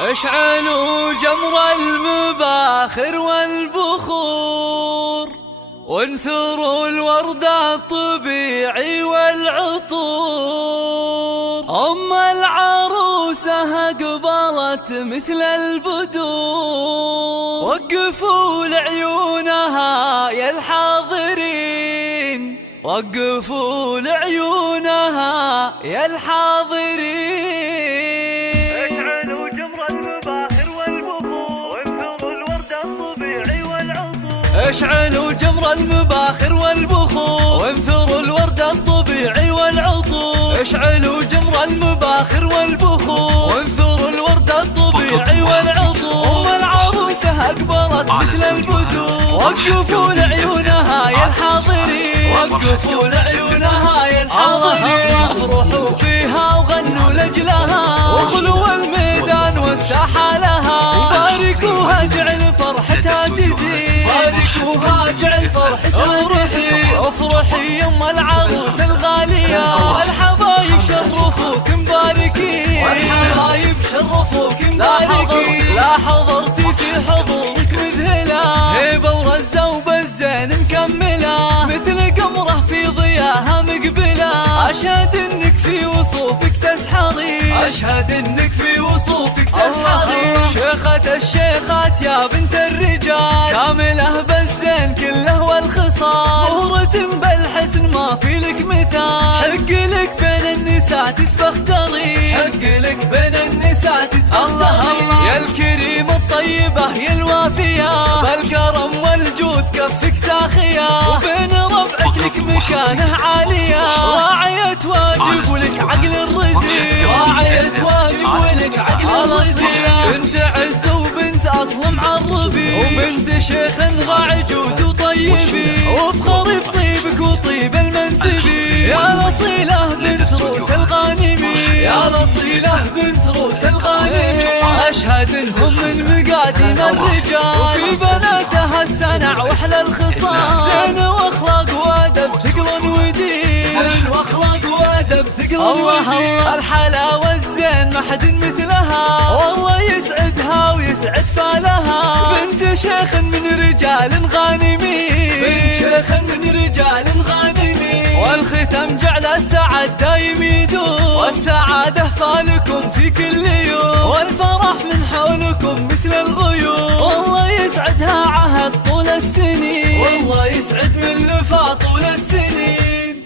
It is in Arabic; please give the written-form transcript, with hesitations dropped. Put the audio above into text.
اشعلوا جمر المباخر والبخور، وانثروا الورد الطبيعي والعطور. أم العروسة أقبلت مثل البدور، وقفوا لعيونها يا الحاضرين، وقفوا لعيونها يا الحاضرين. اشعلوا جمر المباخر والبخور، وانثروا الورد الطبيعي والعطور. اشعلوا جمر المباخر والبخور، وانثروا الورد الطبيعي والعطور. اشعلوا جمر المباخر والبخور، وانثروا الورد الطبيعي والعطور. والعروسة أقبلت مثل البدور، وقفوا لعيونها يا الحاضرين، وقفوا لعيونها يا الحاضرين. افرحوا فيها وغنوا لجلها، واخلوا الميدان والساحة لها. باركوها جعل فرحتها تزيد، باركوها جعل فرحتها تزيد. افرحي يم العروس الغالية، والحبايب شرفوك مباركين، والحبايب شرفوك مباركين. لا حضرتي في حضورك مذهلة، هيبة ورزة وبالزين مكملة، مثل قمرة في ضياها مقبلة. أشهد انك في وصوفك تسحرين، أشهد انك في وصوفك تسحرين. شيخة الشيخات يا بنت الرجال، كاملة بالزين كله والخصال. مهرة بالحسن ما في لك مثال، حق لك بين النساء تتفخترين، حق لك بين النساء تتفخترين. يا الكريم الطيبة يا الوافية، بالكرم والجود كفك ساخية، وبين ربعك لك مكانه عالية. راعية واجب ولك عقل الرزق، راعية واجب ولك عقل الرزق. بنت عز وبنت أصل معربي، وبنت شيخ راعي جود وطيبي، وافخري بطيبك وطيب المنسبي. يا الأصيلة بنت روس الغانمي، يا الأصيلة بنت روس الغانمي. أشهد انهم من مقاديم الرجال، وفي بناتها السنع وأحلى الخصال. زين واخلاق وادب ثقل ودين، زين واخلاق وادب ثقل ودين. الحلاوة الزين ما حد مثلها، والله يسعدها ويسعد فالها. بنت شيخ من رجال غانمين، بنت شيخ من رجال غانمين. والختم جعل السعد دايم يدوم، والسعادة فالكم في كل يوم، والفرح من حولكم مثل الغيوم. والله يسعدها عهد طول السنين، والله يسعد من لفا طول السنين.